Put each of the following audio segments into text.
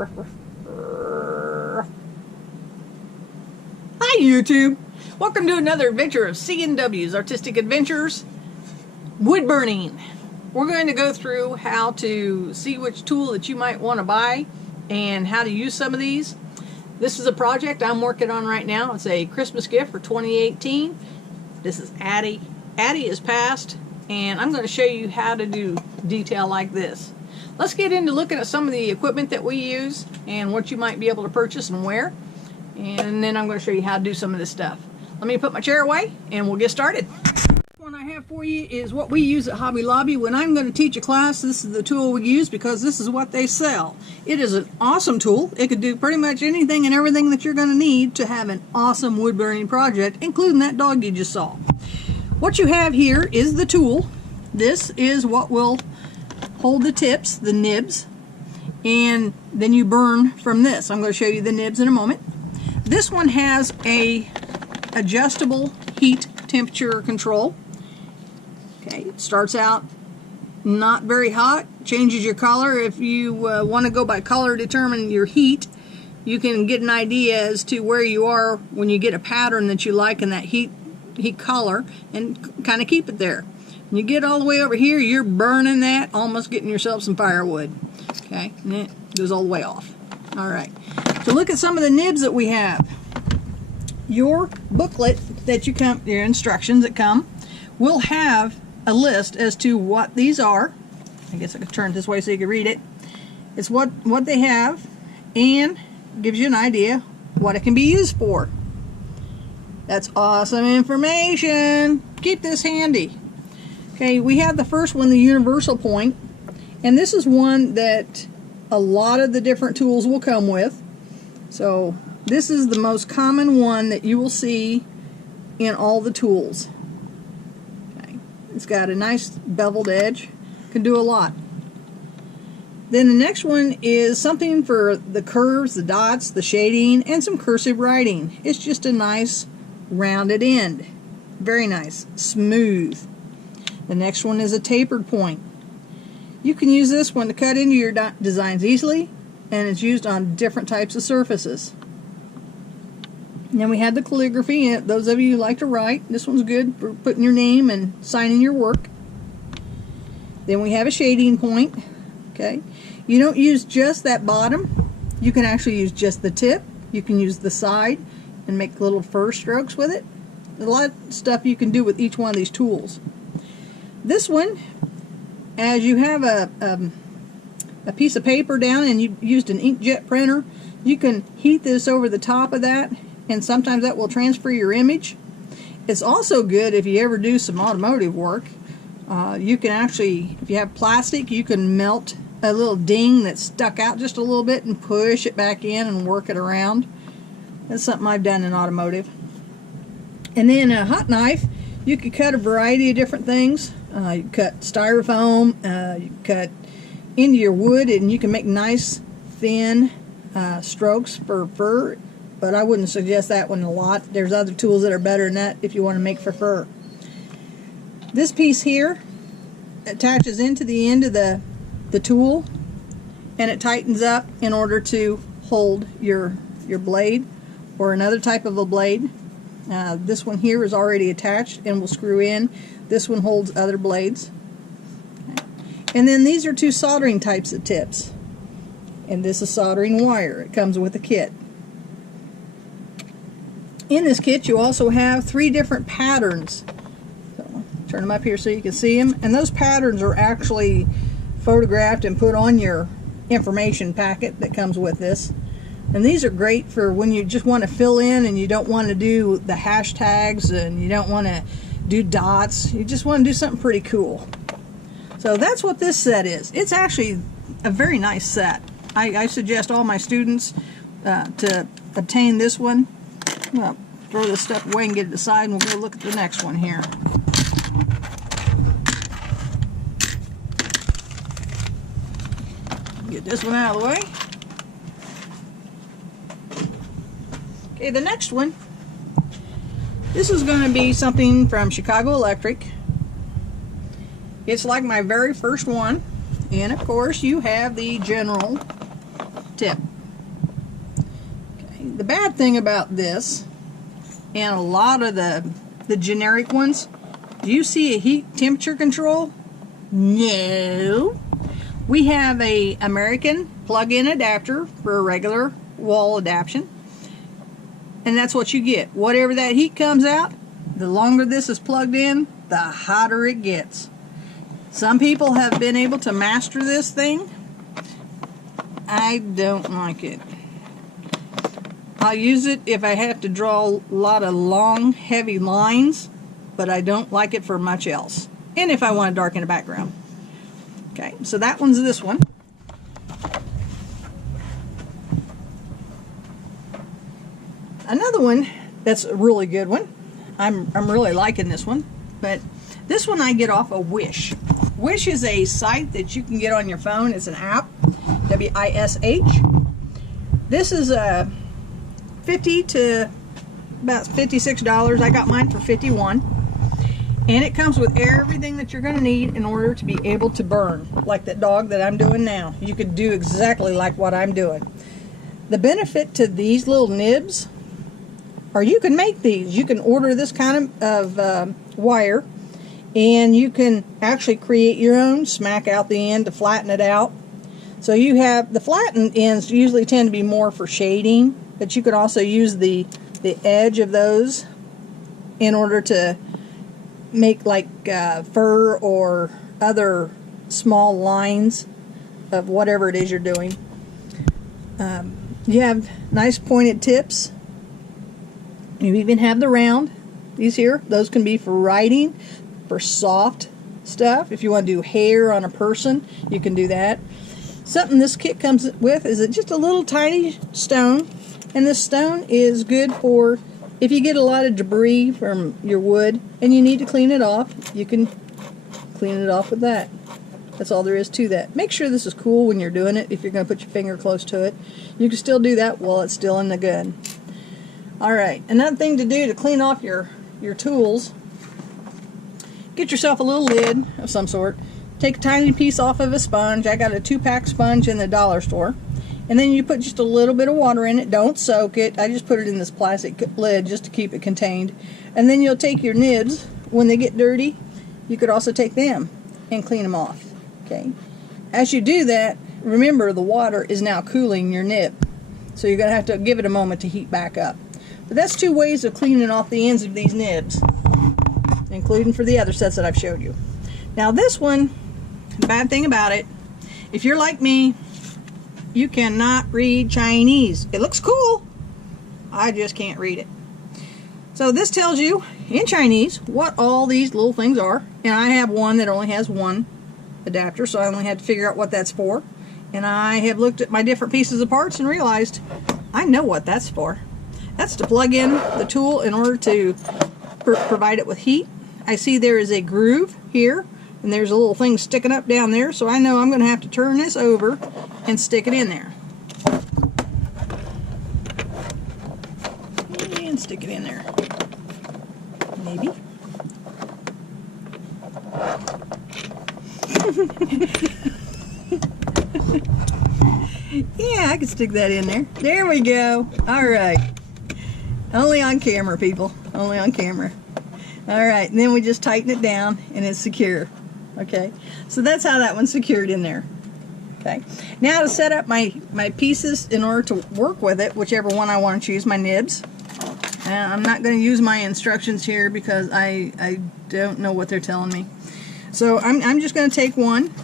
Hi YouTube! Welcome to another adventure of C&W's Artistic Adventures. Wood burning. We're going to go through how to see which tool that you might want to buy and how to use some of these. This is a project I'm working on right now. It's a Christmas gift for 2018. This is Addie. Addie is passed, and I'm going to show you how to do detail like this. Let's get into looking at some of the equipment that we use and what you might be able to purchase and where. And then I'm going to show you how to do some of this stuff. Let me put my chair away and we'll get started. One I have for you is what we use at Hobby Lobby. When I'm going to teach a class, this is the tool we use because this is what they sell. It is an awesome tool. It could do pretty much anything and everything that you're going to need to have an awesome wood burning project, including that dog you just saw. What you have here is the tool. This is what will hold the tips, the nibs, and then you burn from this. I'm going to show you the nibs in a moment. This one has a adjustable heat temperature control. Okay, it starts out not very hot, changes your color. If you want to go by color to determine your heat, you can get an idea as to where you are when you get a pattern that you like in that heat color and kind of keep it there. When you get all the way over here, you're burning that, almost getting yourself some firewood. Okay, and it goes all the way off. All right, so look at some of the nibs that we have. Your booklet that you come, your instructions that come, will have a list as to what these are. I guess I could turn it this way so you can read it. It's what they have and gives you an idea what it can be used for. That's awesome information. Keep this handy. Okay, we have the first one, the universal point, and this is one that a lot of the different tools will come with. So this is the most common one that you will see in all the tools. Okay. It's got a nice beveled edge, can do a lot. Then the next one is something for the curves, the dots, the shading, and some cursive writing. It's just a nice rounded end. Very nice, smooth. The next one is a tapered point. You can use this one to cut into your designs easily, and it's used on different types of surfaces. And then we have the calligraphy. Those of you who like to write, this one's good for putting your name and signing your work. Then we have a shading point. Okay, you don't use just that bottom. You can actually use just the tip. You can use the side and make little fur strokes with it. There's a lot of stuff you can do with each one of these tools. This one, as you have a piece of paper down and you used an inkjet printer, you can heat this over the top of that, and sometimes that will transfer your image. It's also good if you ever do some automotive work. You can actually, if you have plastic, you can melt a little ding that's stuck out just a little bit and push it back in and work it around. That's something I've done in automotive. And then a hot knife, you could cut a variety of different things. You cut styrofoam, you cut into your wood, and you can make nice thin strokes for fur, but I wouldn't suggest that one a lot. There's other tools that are better than that if you want to make for fur. This piece here attaches into the end of the tool, and it tightens up in order to hold your blade or another type of a blade. This one here is already attached and will screw in. This one holds other blades. Okay. And then these are two soldering types of tips. And this is soldering wire. It comes with a kit. In this kit you also have 3 different patterns. So, turn them up here so you can see them. And those patterns are actually photographed and put on your information packet that comes with this. And these are great for when you just want to fill in and you don't want to do the hashtags and you don't want to do dots. You just want to do something pretty cool. So that's what this set is. It's actually a very nice set. I suggest all my students to obtain this one. Well, throw this stuff away and get it aside, and we'll go look at the next one here. Get this one out of the way. Okay, the next one, this is going to be something from Chicago Electric. It's like my very first one, and of course you have the general tip. the bad thing about this and a lot of the generic ones, do you see a heat temperature control? No. We have a American plug-in adapter for a regular wall adaptation, and that's what you get. Whatever that heat comes out, the longer this is plugged in, the hotter it gets. Some people have been able to master this thing. I don't like it. I'll use it if I have to draw a lot of long, heavy lines, but I don't like it for much else. And if I want to darken the background. Okay, so that one's this one. Another one that's a really good one. I'm really liking this one, but this one I get off of Wish. Wish is a site that you can get on your phone. It's an app, W-I-S-H. This is a $50 to about $56. I got mine for $51, and it comes with everything that you're going to need in order to be able to burn, like that dog that I'm doing now. You could do exactly like what I'm doing. The benefit to these little nibs, or you can make these. You can order this kind of wire, and you can actually create your own, smack out the end to flatten it out. So you have, the flattened ends usually tend to be more for shading, but you could also use the edge of those in order to make like fur or other small lines of whatever it is you're doing. You have nice pointed tips. You even have the round. These here, those can be for writing, for soft stuff. If you want to do hair on a person, you can do that. Something this kit comes with is just a little tiny stone, and this stone is good for if you get a lot of debris from your wood and you need to clean it off. You can clean it off with that. That's all there is to that. Make sure this is cool when you're doing it. If you're going to put your finger close to it, you can still do that while it's still in the gun. Alright, another thing to do to clean off your tools, get yourself a little lid of some sort. Take a tiny piece off of a sponge. I got a 2-pack sponge in the dollar store. And then you put just a little bit of water in it. Don't soak it. I just put it in this plastic lid just to keep it contained. And then you'll take your nibs. When they get dirty, you could also take them and clean them off. Okay. As you do that, remember the water is now cooling your nib. So you're going to have to give it a moment to heat back up. But that's 2 ways of cleaning off the ends of these nibs, including for the other sets that I've showed you. Now this one, the bad thing about it, if you're like me, you cannot read Chinese. It looks cool. I just can't read it. So this tells you in Chinese what all these little things are. And I have one that only has one adapter, so I only had to figure out what that's for. And I have looked at my different pieces of parts and realized I know what that's for. That's to plug in the tool in order to provide it with heat. I see there is a groove here, and there's a little thing sticking up down there, so I know I'm going to have to turn this over and stick it in there. And stick it in there. Maybe. Yeah, I can stick that in there. There we go. Alright. Only on camera, people. Only on camera. Alright, and then we just tighten it down and it's secure. Okay, so that's how that one's secured in there. Okay, now to set up my pieces in order to work with it, whichever one I want to choose, my nibs. I'm not going to use my instructions here because I don't know what they're telling me. So I'm just going to take one,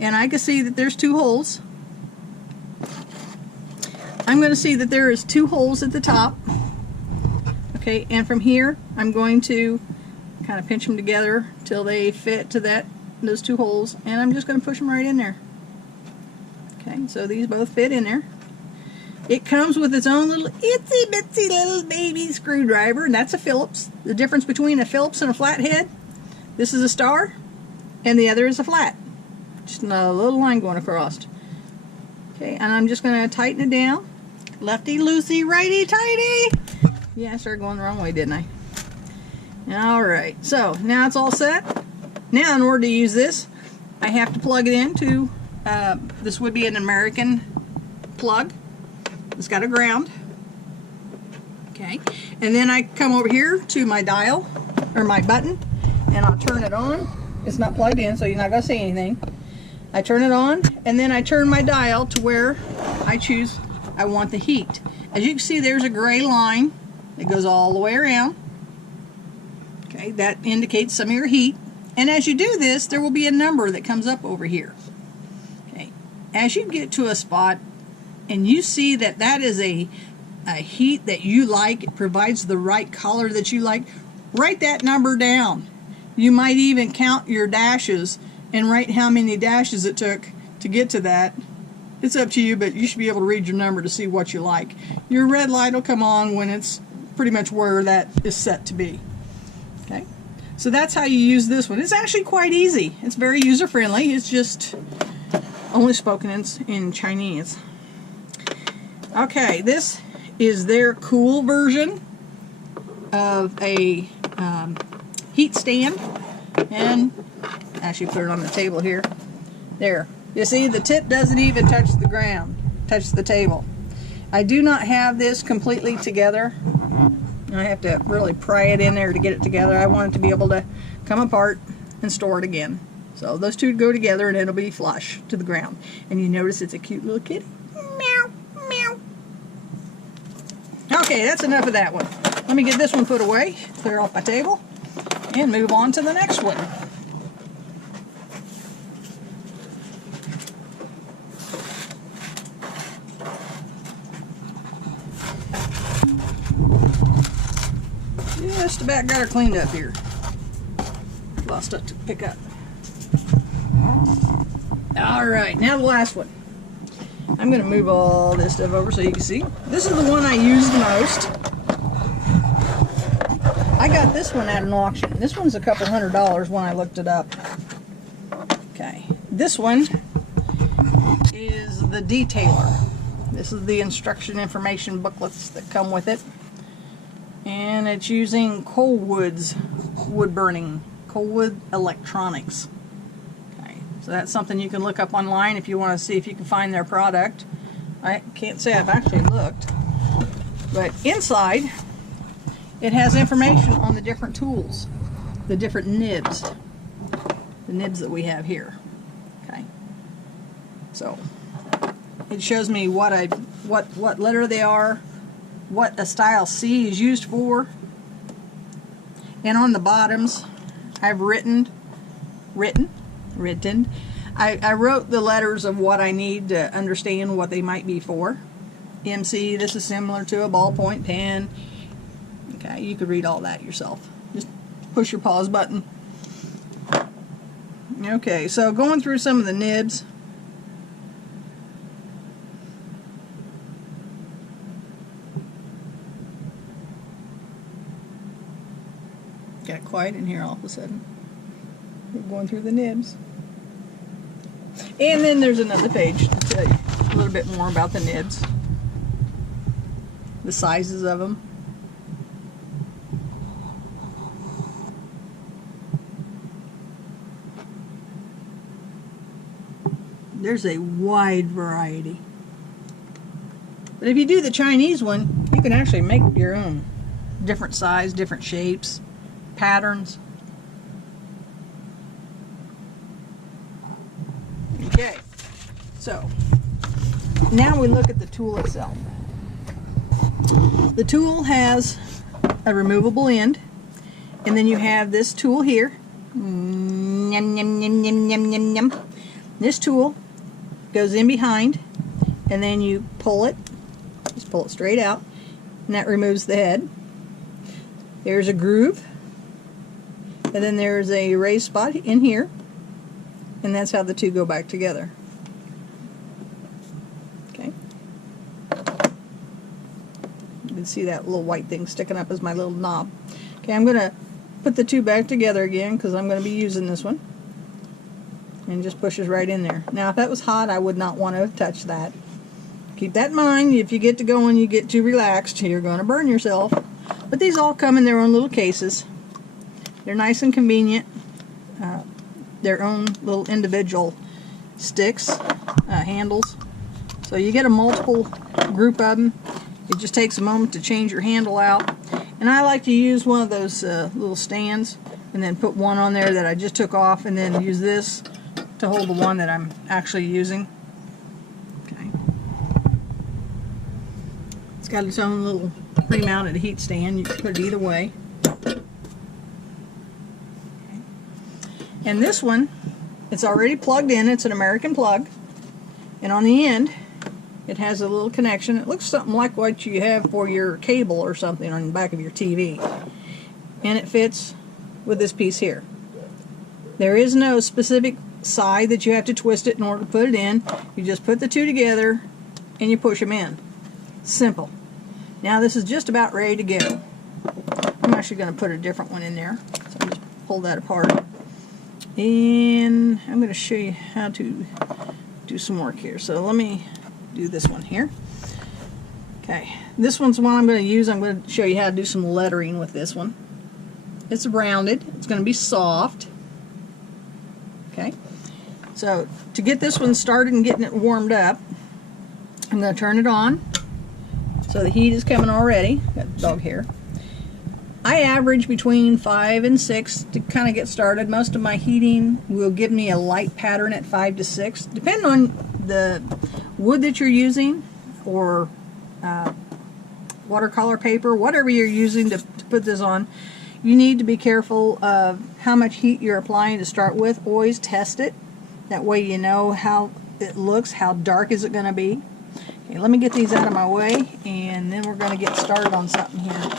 and I can see that there's 2 holes. I'm going to see that there is 2 holes at the top. Okay, and from here I'm going to kind of pinch them together till they fit to those 2 holes, and I'm just going to push them right in there. Okay, so these both fit in there. It comes with its own little itsy bitsy little baby screwdriver, and that's a Phillips. The difference between a Phillips and a flathead, this is a star and the other is a flat. Just a little line going across. Okay, and I'm just going to tighten it down. Lefty loosey, righty tighty. Yeah, I started going the wrong way, didn't I? Alright, so now it's all set. Now in order to use this, I have to plug it into, this would be an American plug. It's got a ground. Okay, and then I come over here to my dial, or my button, and I'll turn it on. It's not plugged in, so you're not going to see anything. I turn it on, and then I turn my dial to where I choose I want the heat. As you can see, there's a gray line that goes all the way around. Okay, that indicates some of your heat. And as you do this, there will be a number that comes up over here. Okay, as you get to a spot and you see that that is a heat that you like, it provides the right color that you like, write that number down. You might even count your dashes and write how many dashes it took to get to that. It's up to you, but you should be able to read your number to see what you like. Your red light will come on when it's pretty much where that is set to be. Okay, so that's how you use this one. It's actually quite easy. It's very user-friendly. It's just only spoken in Chinese. Okay, this is their cool version of a heat stand, and actually put it on the table here. There, you see the tip doesn't even touch the ground, touch the table. I do not have this completely together. I have to really pry it in there to get it together. I want it to be able to come apart and store it again. So those two go together and it'll be flush to the ground. And you notice it's a cute little kitty. Meow, meow. Okay, that's enough of that one. Let me get this one put away, clear off my table, and move on to the next one. Just about got her cleaned up here. Lost stuff to pick up. Alright, now the last one. I'm going to move all this stuff over so you can see. This is the one I use the most. I got this one at an auction. This one's a couple $100 when I looked it up. Okay, this one is the detailer. This is the instruction information booklets that come with it. And it's using Colwood's wood burning, Colwood Electronics. Okay, so that's something you can look up online if you want to see if you can find their product. I can't say I've actually looked, but inside it has information on the different tools, the different nibs, the nibs that we have here. Okay, so it shows me what letter they are, what a style C is used for, and on the bottoms I've written. I wrote the letters of what I need to understand what they might be for. MC, this is similar to a ballpoint pen. Okay, you could read all that yourself. Just push your pause button. Okay, so going through some of the nibs. Got quiet in here all of a sudden. We're going through the nibs. And then there's another page to tell you a little bit more about the nibs. The sizes of them. There's a wide variety. But if you do the Chinese one, you can actually make your own. Different size, different shapes, patterns. Okay, so now we look at the tool itself. The tool has a removable end, and then you have this tool here. This tool goes in behind, and then you pull it, just pull it straight out, and that removes the head. There's a groove, and then there's a raised spot in here, and that's how the two go back together. Okay. You can see that little white thing sticking up as my little knob. Okay, I'm going to put the two back together again because I'm going to be using this one. And just pushes right in there. Now, if that was hot, I would not want to touch that. Keep that in mind. If you get to going, you get too relaxed, you're going to burn yourself. But these all come in their own little cases. They're nice and convenient. Their own little individual sticks, handles. So you get a multiple group of them, It just takes a moment to change your handle out. And I like to use one of those little stands and then put one on there that I just took off, and then use this to hold the one that I'm actually using. Okay. It's got its own little pre-mounted heat stand. You can put it either way. Okay. And this one, it's already plugged in. It's an American plug. And on the end, it has a little connection. It looks something like what you have for your cable or something on the back of your TV. And it fits with this piece here. There is no specific side that you have to twist it in order to put it in. You just put the two together and you push them in. Simple. Now this is just about ready to go. I'm actually going to put a different one in there. So I'll just pull that apart. And I'm going to show you how to do some work here. So let me do this one here. Okay, this one's the one I'm going to use. I'm going to show you how to do some lettering with this one. It's rounded. It's going to be soft. Okay, so to get this one started and getting it warmed up, I'm going to turn it on. So the heat is coming already. Got dog hair. I average between 5 and 6 to kind of get started. Most of my heating will give me a light pattern at 5 to 6, depending on the wood that you're using, or watercolor paper, whatever you're using to put this on. You need to be careful of how much heat you're applying to start with. Always test it. That way you know how it looks, how dark is it going to be. Okay, let me get these out of my way, and then we're going to get started on something here.